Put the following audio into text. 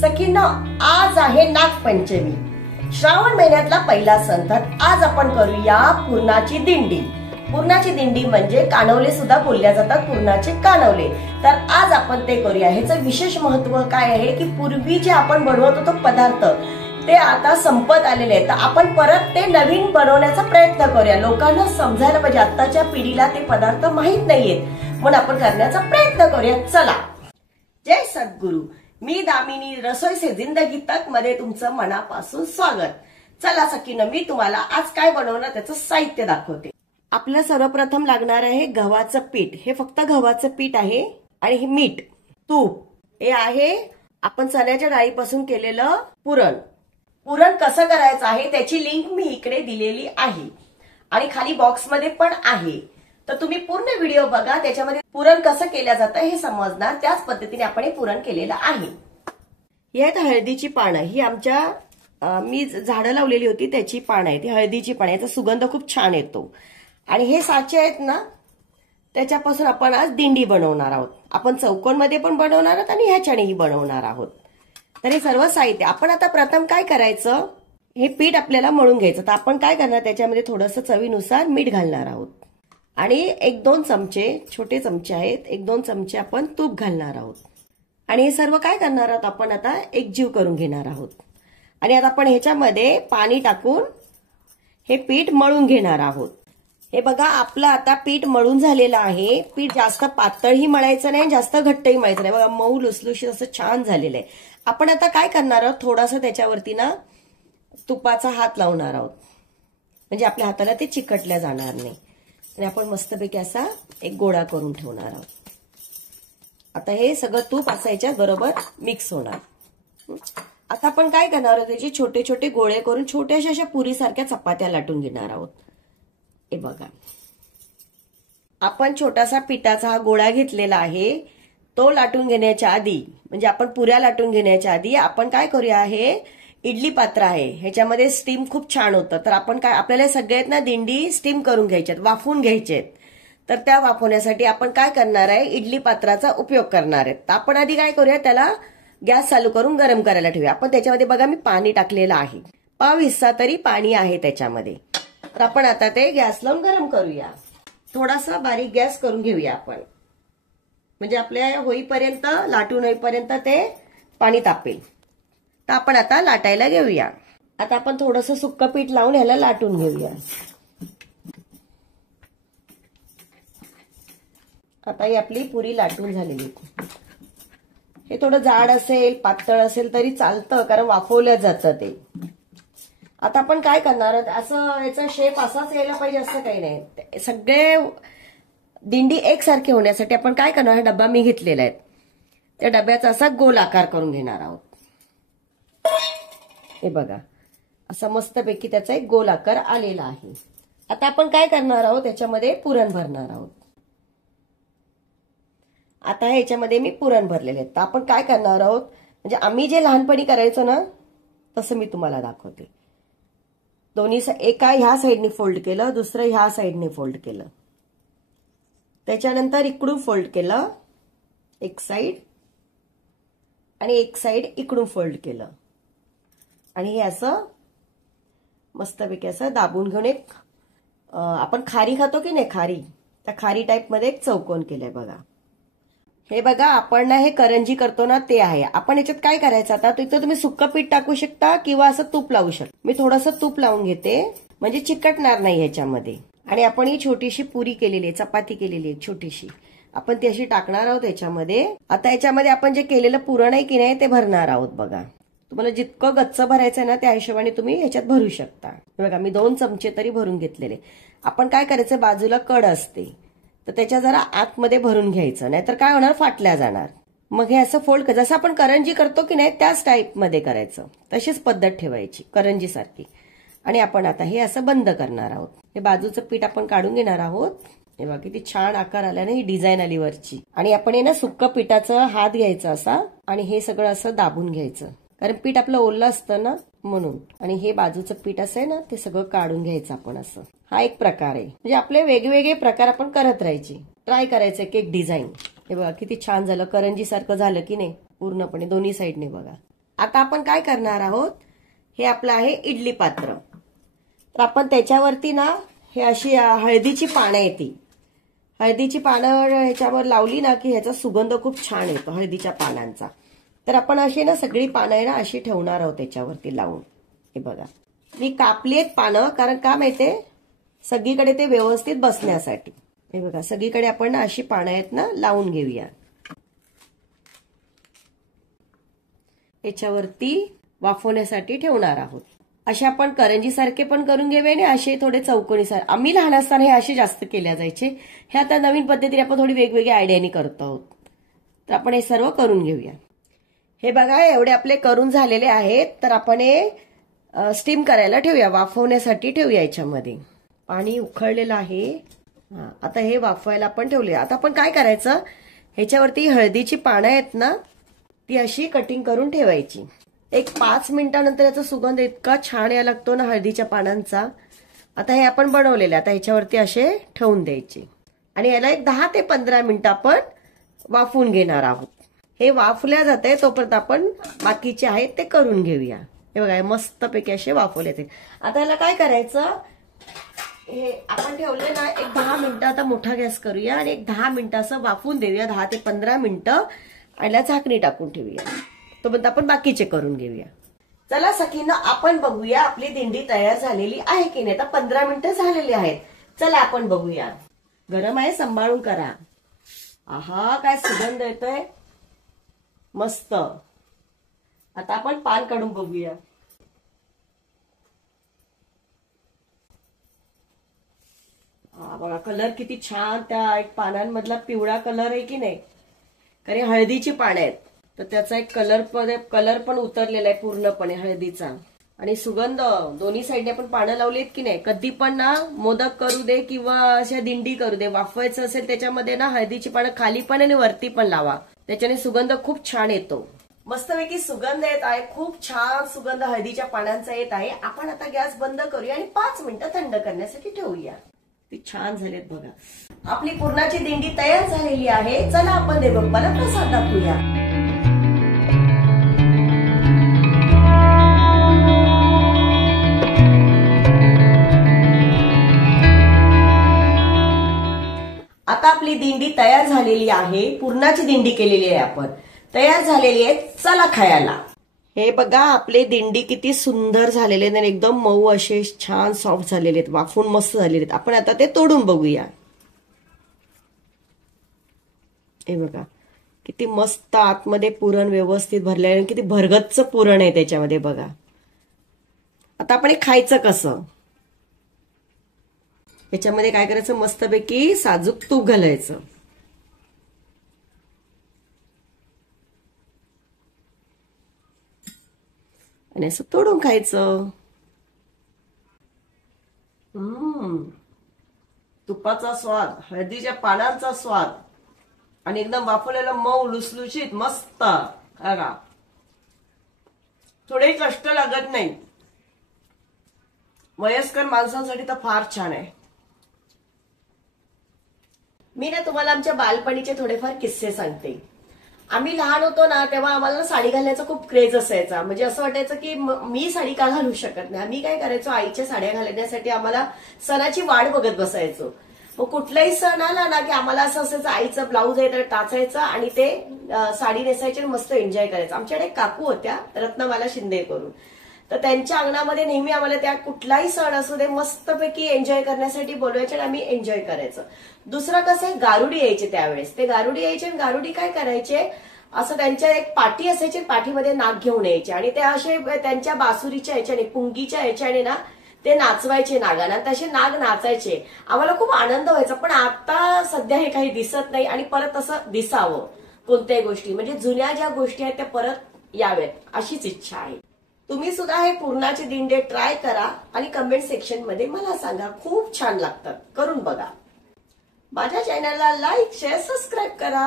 सखींनो, आज आहे नागपंचमी, श्रावण महिन्यातला पहिला सण. तर आज आपण करूया पुरणाची दिंडी. पुरणाची दिंडी म्हणजे कानवले सुद्धा बोलल्या जातात, पुरणाचे कानवले. तर आज आपण ते करूया. ह्याचं विशेष महत्व काय आहे की पूर्वी जे आपण बनवत होतो पदार्थ ते आता संपत आलेले आहेत. तर आपण परत ते नवीन बनवण्याचा प्रयत्न करूया. लोकांना समजायला पाहिजे, आताच्या पिढीला ते पदार्थ माहित नाहीयेत, म्हणून आपण करण्याचा प्रयत्न करूया. चला. जय सद्गुरु. मी दामिनी रसोई से जिंदगी तक मध्ये तुमचं मनापासून स्वागत. चला सखीनं, मी तुम्हाला आज काय बनवणार त्याचं साहित्य दाखवते. आपल्याला सर्वप्रथम लागणार आहे गव्हाचं पीठ. हे फक्त गव्हाचं पीठ आहे. आणि हे मीठ, तूप, हे आहे आपण चण्याच्या डाळीपासून केलेलं पुरण. पुरण कसं करायचं आहे त्याची लिंक मी इकडे दिलेली आहे आणि खाली बॉक्समध्ये पण आहे. तर तुम्ही पूर्ण व्हिडिओ बघा, त्याच्यामध्ये पुरण कसं केलं जातं हे समजणार. त्याच पद्धतीने आपण हे पुरण केलेलं आहे. ही आहेत हळदीची पानं. ही आमच्या मी झाडं लावलेली होती त्याची पानं आहे. ती हळदीची पानं, याचा सुगंध खूप छान येतो. आणि हे साचे आहेत ना, त्याच्यापासून आपण आज दिंडी बनवणार आहोत. आपण चौकोनमध्ये पण बनवणार आहोत आणि ह्याच्यानेही बनवणार आहोत. तर हे सर्व साहित्य आपण आता प्रथम काय करायचं, हे पीठ आपल्याला मळून घ्यायचं. तर आपण काय करणार, त्याच्यामध्ये थोडंसं चवीनुसार मीठ घालणार आहोत आणि 1-2 चमचे, छोटे चमचे आहेत, 1-2 चमचे आपण तूप घालणार आहोत. आणि हे सर्व काय करणार आहोत, आपण आता एकजीव करून घेणार आहोत. आणि आता आपण ह्याच्यामध्ये पाणी टाकून हे पीठ मळून घेणार आहोत. हे बघा, आपलं आता पीठ मळून झालेलं आहे. पीठ जास्त पातळही मळायचं नाही, जास्त घट्टही मळायचं नाही. बघा, मऊ लुसलुशीत असं छान झालेलं आहे. आपण आता काय करणार आहोत, थोडासा त्याच्यावरती ना तुपाचा हात लावणार आहोत, म्हणजे आपल्या हाताला ते चिकटल्या जाणार नाही. आणि आपण मस्तपैकी असा एक गोळा करून ठेवणार आहोत. आता हे सगळं तूप असायच्या बरोबर मिक्स होणार. आता आपण काय करणार आहोत, त्याचे छोटे छोटे गोळे करून छोट्याशा अशा पुरीसारख्या चपात्या लाटून घेणार आहोत. हे बघा, आपण छोटासा पिठाचा हा गोळा घेतलेला आहे. तो लाटून घेण्याच्या आधी, म्हणजे आपण पुऱ्या लाटून घेण्याच्या आधी आपण काय करूया, हे इडली पात्र आहे, ह्याच्यामध्ये स्टीम खूप छान होतं. तर आपण काय, आपल्याला सगळ्यात ना दिंडी स्टीम करून घ्यायच्यात, वाफवून घ्यायचेत. तर त्या वाफवण्यासाठी आपण काय करणार आहे, इडली पात्राचा उपयोग करणार आहे. तर आपण आधी काय करूया, त्याला गॅस चालू करून गरम करायला ठेवूया. आपण त्याच्यामध्ये बघा मी पाणी टाकलेलं आहे, पाव हिस्सा तरी पाणी आहे त्याच्यामध्ये. तर आपण आता ते गॅस लावून गरम करूया. थोडासा बारीक गॅस करून घेऊया आपण, म्हणजे आपल्या होईपर्यंत, लाटून होईपर्यंत ते पाणी तापेल. तर आपण आता लाटायला घेऊया. आता आपण थोडंसं सुक्क पीठ लावून ह्याला लाटून घेऊया. आता ही आपली पुरी लाटून झालेली. हे थोडं जाड असेल, पातळ असेल तरी चालतं, कारण वाफवलं जातं ते. आता आपण काय करणार आहोत, असं याचा शेप असाच यायला पाहिजे असं काही नाही. सगळे दिंडी एकसारखे होण्यासाठी आपण काय करणार, हा डब्बा मी घेतलेला आहे, त्या डब्याचा असा गोल आकार करून घेणार आहोत. हे बघा, असा मस्तपैकी त्याचा एक गोल आकार आलेला आहे. आता आपण काय करणार आहोत, त्याच्यामध्ये पुरण भरणार आहोत. आता ह्याच्यामध्ये मी पुरण भरलेले आहेत. तर आपण काय करणार आहोत, म्हणजे आम्ही जे लहानपणी करायचो ना तसं मी तुम्हाला दाखवते. दोन्ही एका ह्या साईडने फोल्ड केलं, दुसरं ह्या साईडने फोल्ड केलं, त्याच्यानंतर इकडून फोल्ड केलं एक साईड, आणि एक साईड इकडून फोल्ड केलं. आणि हे असं मस्तपैकी असं दाबून घेऊन एक, आपण खारी खातो की नाही, खारी, त्या खारी टाईप मध्ये एक चौकोन केलंय बघा. हे बघा, आपण ना हे करंजी करतो ना ते आहे. आपण याच्यात काय करायचं, आता इथं तुम्ही सुक्क पीठ टाकू शकता किंवा असं तूप लावू शकता. मी थोडंसं तूप लावून घेते, म्हणजे चिकटणार नाही ह्याच्यामध्ये. आणि आपण ही छोटीशी पुरी केलेली आहे, चपाती केलेली आहे छोटीशी, आपण ती अशी टाकणार आहोत याच्यामध्ये. आता याच्यामध्ये आपण जे केलेलं पुरण आहे की नाही ते भरणार आहोत. बघा, तुम्हाला जितकं गच्च भरायचं ना त्या हिशोबाने तुम्ही ह्याच्यात भरू शकता. बघा, मी 2 चमचे तरी भरून घेतलेले. आपण काय करायचं, बाजूला कड असते तर त्याच्या जरा आतमध्ये भरून घ्यायचं, नाहीतर काय होणार, फाटल्या जाणार. मग हे असं फोल्ड, जसं आपण करंजी करतो की नाही त्याच टाईप मध्ये करायचं, तशीच पद्धत ठेवायची करंजी सारखी. आणि आपण आता हे असं बंद करणार आहोत. हे बाजूचं पीठ आपण काढून घेणार आहोत. हे बघा किती छान आकार आला ना, ही डिझाईन आली वरची. आणि आपण हे ना सुक्क पिठाचा हात घ्यायचा असा, आणि हे सगळं असं दाबून घ्यायचं, कारण पीठ आपलं ओललं असतं ना म्हणून. आणि हे बाजूचं पीठ असं आहे ना, ते सगळं काढून घ्यायचं आपण असं. हा एक प्रकार आहे, म्हणजे आपले वेगवेगळे प्रकार आपण करत राहायचे, ट्राय करायचं एक डिझाईन. हे बघा किती छान झालं, करंजी सारखं झालं की नाही पूर्णपणे दोन्ही साईडने. बघा आता आपण काय करणार आहोत, हे आपलं आहे इडली पात्र. तर आपण त्याच्यावरती ना हे अशी हळदीची पानं येते, हळदीची पानं ह्याच्यावर लावली ना की ह्याचा सुगंध खूप छान येतो हळदीच्या पानांचा. तर आपण अशी ना सगळी पानं आहे ना अशी ठेवणार आहोत त्याच्यावरती लावून. हे बघा मी कापली आहेत पानं, कारण का माहितीये सगळीकडे ते व्यवस्थित बसण्यासाठी. हे बघा सगळीकडे आपण ना अशी पानं आहेत ना लावून घेऊया. याच्यावरती वाफवण्यासाठी ठेवणार आहोत. असे आपण करंजी सारखे पण करून घेऊया आणि असे थोडे चौकोनी सारखे. आम्ही लहान असताना हे असे जास्त केल्या जायचे. हे आता नवीन पद्धतीने आपण थोडी वेगवेगळ्या आयडियाने करतो आहोत. तर आपण हे सर्व करून घेऊया. हे बघा एवढे आपले करून झालेले आहेत. तर आपण हे स्टीम करायला ठेवूया, वाफवण्यासाठी ठेवूया. याच्यामध्ये पाणी उकळलेलं आहे. आता हे वाफवायला आपण ठेवले. आता आपण काय करायचं, ह्याच्यावरती हळदीची पानं आहेत ना ती अशी कटिंग करून ठेवायची. एक 5 मिनिटानंतर याचा सुगंध इतका छान यायला लागतो ना हळदीच्या पानांचा. आता हे आपण बनवलेले, आता ह्याच्यावरती असे ठेवून द्यायचे आणि याला एक 10 ते 15 मिनिटं आपण वाफवून घेणार आहोत. हे वाफल्या जाते तोपर्यंत आपण बाकीचे आहेत ते करून घेऊया. हे बघा मस्तपैकी असे वाफवले जाते. आता याला काय करायचं, हे आपण ठेवले ना एक 10 मिनिटं. आता मोठा गॅस करूया आणि एक 10 मिनिटं असं वाफवून देऊया, 10 ते 15 मिनिटं. आणि झाकणी टाकून ठेवूया, तोपर्यंत आपण बाकीचे करून घेऊया. चला सखींनो आपण बघूया आपली दिंडी तयार झालेली आहे की नाही. आता 15 मिनिटं झालेली आहेत. चला आपण बघूया. गरम आहे, सांभाळून करा. आहा काय सुगंध येतोय मस्त. आता आपण पान काढून बघूया. बघा कलर किती छान, त्या एक पानांमधला पिवळा कलर आहे की नाही, कारण हळदीची पानं आहेत तर त्याचा एक कलर पण उतरलेला आहे पूर्णपणे हळदीचा. आणि सुगंध दोन्ही साईडने आपण पानं लावलीत की नाही. कधी पण ना मोदक करू दे किंवा अशा दिंडी करू दे, वाफवायचं असेल त्याच्यामध्ये ना हळदीची पानं खाली पण आणि वरती पण लावा, त्याच्याने सुगंध खूप छान येतो. मस्तपैकी सुगंध येत आहे, खूप छान सुगंध हळदीच्या पानांचा येत आहे. आपण आता गॅस बंद करूया आणि 5 मिनिटं थंड करण्यासाठी ठेवूया. ती छान झालेत बघा. आपली पुरणाची दिंडी तयार झालेली आहे. चला आपण देवबाप्पाला प्रसाद दाखवूया. आता आपली दिंडी तयार झालेली आहे. पुरणाची दिंडी केलेली आहे आपण, तयार झालेली आहे. चला खायला. हे बघा आपले दिंडी किती सुंदर झालेले आहेत, एकदम मऊ असे छान सॉफ्ट झालेले आहेत, वाफून मस्त झालेले आहेत. आपण आता ते तोडून बघूया. हे बघा किती मस्त आतमध्ये पुरण व्यवस्थित भरले आहे, किती भरगच्च पुरण आहे त्याच्यामध्ये बघा. आता आपण हे खायचं कसं, याच्यामध्ये काय करायचं, मस्तपैकी साजूक तूप घालायचं आणि असं तोडून खायचं. तुपाचा स्वाद, हळदीच्या पानांचा स्वाद आणि एकदम वाफवलेलं मऊ लुसलुशीत मस्त. बघा थोडे कष्ट लागत नाही. वयस्कर माणसांसाठी तर फार छान आहे. मी ना तुम्हाला आमच्या बालपणीचे थोडेफार किस्से सांगते. आम्ही लहान होतो ना तेव्हा आम्हाला साडी घालण्याचा खूप क्रेज असायचा. म्हणजे असं वाटायचं की मी साडी का घालू शकत नाही. आम्ही काय करायचो, आईच्या साड्या घालण्यासाठी आम्हाला सणाची वाट बघत बसायचो. मग कुठलाही सण आला ना की आम्हाला असं असायचं, आईचं ब्लाऊज आहे तर टाचायचं आणि ते साडी नेसायची आणि मस्त एन्जॉय करायचं. आमच्याकडे काकू होत्या रत्नमाला शिंदे करून, तर त्यांच्या अंगणामध्ये नेहमी आम्हाला त्या कुठलाही सण असू दे मस्तपैकी एन्जॉय करण्यासाठी बोलवायचे आणि आम्ही एन्जॉय करायचं. दुसरं कसं आहे, गारुडी यायचे त्यावेळेस. ते गारुडी यायचे आणि गारुडी काय करायचे, असं त्यांच्या एक पाठी असायची, पाठीमध्ये नाग घेऊन यायचे आणि ते असे त्यांच्या बासुरीच्या ह्याच्याने पुंगीच्या ह्याच्याने ना ते नाचवायचे नागांना, तसे नाग नाचायचे. आम्हाला खूप आनंद व्हायचा. पण आता सध्या हे काही दिसत नाही आणि परत असं दिसावं कोणत्याही गोष्टी, म्हणजे जुन्या ज्या गोष्टी आहेत त्या परत याव्यात अशीच इच्छा आहे. तुम्ही सुद्धा हे पुरणाचे दिंडे ट्राय करा आणि कमेंट सेक्शन मध्ये मला सांगा. खूप छान लागतात, करून बघा. माझ्या चॅनलला लाईक शेअर सबस्क्राईब करा.